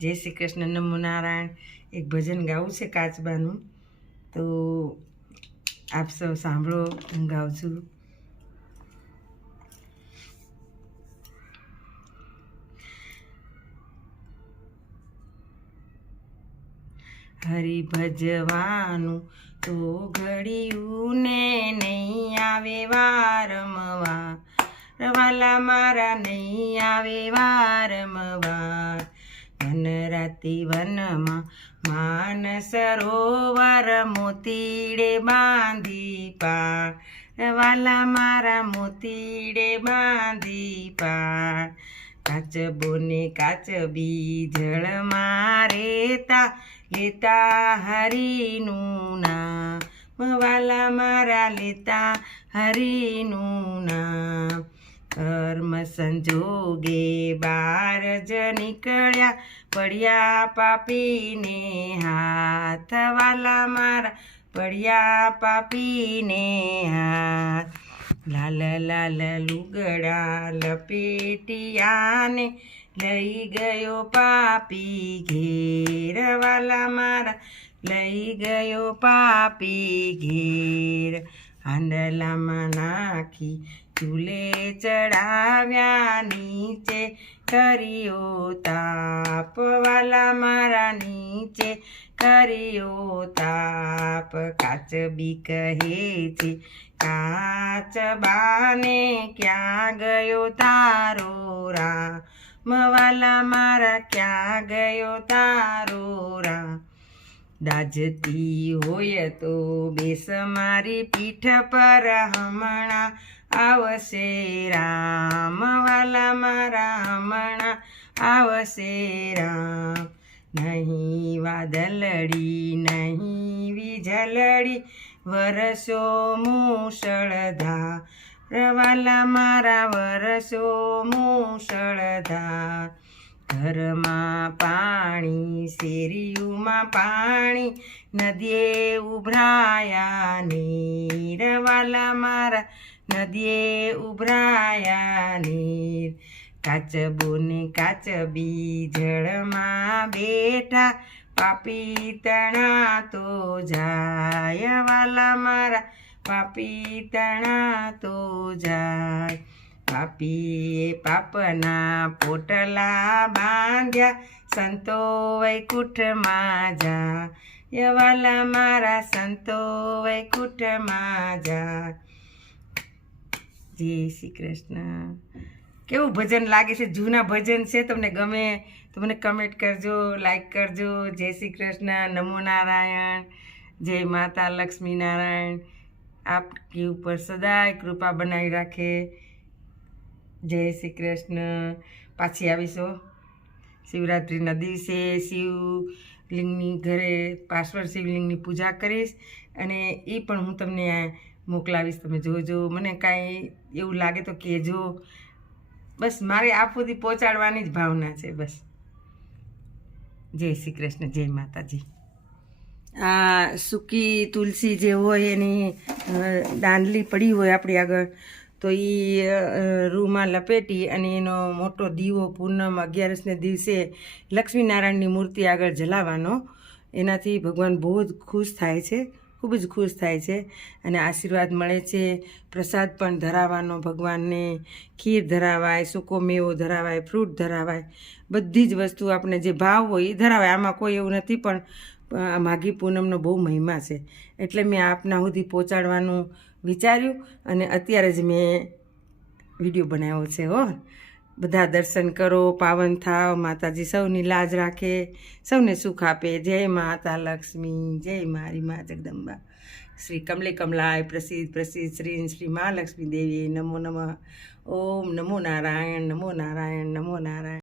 જય શ્રી કૃષ્ણ, નમો નારાયણ. એક ભજન ગાવું છે કાચબાનું, તો આપ સૌ સાંભળો. હું ગાઉં છું. હરી ભજવાનું તો ઘડિયું ને નહીં આવે વારંવાર, વાલા મારા નહીં આવે વારંવાર. વન રાતિ વનમાં માન સરોવર મોતીડે બાંધી પાર, વાલા મારા મોતીડે બાંધી પાર. કાચબો ને કાચબી જળમાં રેતા લેતા હરીનું નામ, વાલા મારા લેતા હરીનું નામ. કર્મ સંજોગે બાર જ નીકળ્યા પડ્યા પાપીને હાથ, વાલા મારા પડ્યા પાપીને હાથ. લાલ લાલ લુગડા લપેટિયાને લઈ ગયો પાપી ઘેર, વાલા મારા લઈ ગયો પાપી ઘેર. હાંડલામાં નાખી ચૂલે ચડાવ્યા, નીચે કર્યો તાપ, વાલા મારા નીચે કર્યો તાપ. કાચબી કહે છે કાચબાને ક્યાં ગયો તારો રામ, વાલા મારા ક્યાં ગયો તારો રામ. દાજતી હોય તો બેસ મારી પીઠ પર, હમણાં આવશે રામ, વાલા મારા હમણાં આવશે રામ. નહીં વાદળડી નહીં વીજળડી વરસો મૂષળધાર, વાલા મારા વરસો મૂષળધાર. ઘરમાં પાણી શેરીઓમાં પાણી નદીએ ઉભરાયા નીર, વાલા મારા નદીએ ઉભરાયા નીર. કાચબો ને કાચબી જળમાં બેઠા પાપી તણા તો જાય, વાલા મારા પાપી તણા તો જાય. પાપીએ પાપના પોટલા બાંધ્યા સંતો વૈકુંઠમાં જાય, વાલા મારા સંતો વૈકુંઠમાં જાય. જય શ્રી કૃષ્ણ. કેવું ભજન લાગે છે? જૂના ભજન છે, તમને ગમે તો મને કમેન્ટ કરજો, લાઈક કરજો. જય શ્રી કૃષ્ણ, નમો નારાયણ. જય માતા લક્ષ્મી નારાયણ આપકી ઉપર સદાય કૃપા બનાવી રાખે. જય શ્રી કૃષ્ણ. પાછી આવીશું શિવરાત્રિના દિવસે. શિવલિંગની ઘરે પાર્શ્વ શિવલિંગની પૂજા કરીશ, અને એ પણ હું તમને મોકલાવીશ. તમે જોજો. મને કાંઈ એવું લાગે તો કહેજો. બસ મારે આપ સુધી પહોંચાડવાની જ ભાવના છે. બસ. જય શ્રી કૃષ્ણ. જય માતાજી. આ સૂકી તુલસી જે હોય એની દાંડલી પડી હોય આપણી આગળ, તો એ રૂમાં લપેટી અને એનો મોટો દીવો પૂનમ 11ને દિવસે લક્ષ્મીનારાયણની મૂર્તિ આગળ જલાવવાનો. એનાથી ભગવાન બહુ જ ખુશ થાય છે, ખૂબ જ ખુશ થાય છે, અને આશીર્વાદ મળે છે. પ્રસાદ પણ ધરાવવાનો ભગવાનને. ખીર ધરાવાય, સૂકો મેવો ધરાવાય, ફ્રૂટ ધરાવાય, બધી જ વસ્તુ આપણે જે ભાવ હોય એ ધરાવાય. આમાં કોઈ એવું નથી, પણ આ માઘી પૂનમનો બહુ મહિમા છે, એટલે મેં આપના સુધી પહોંચાડવાનું વિચાર્યું, અને અત્યારે જ મેં વિડીયો બનાવ્યો છે. હો, બધા દર્શન કરો, પાવન થાવ. માતાજી સૌની લાજ રાખે, સૌને સુખ આપે. જય માતા લક્ષ્મી, જય મારી મા જગદંબા. શ્રી કમલે કમલાય પ્રસિદ્ધ પ્રસિદ્ધ શ્રી શ્રી મા લક્ષ્મી દેવી નમો નમઃ. ઓમ નમો નારાયણ, નમો નારાયણ, નમો નારાયણ.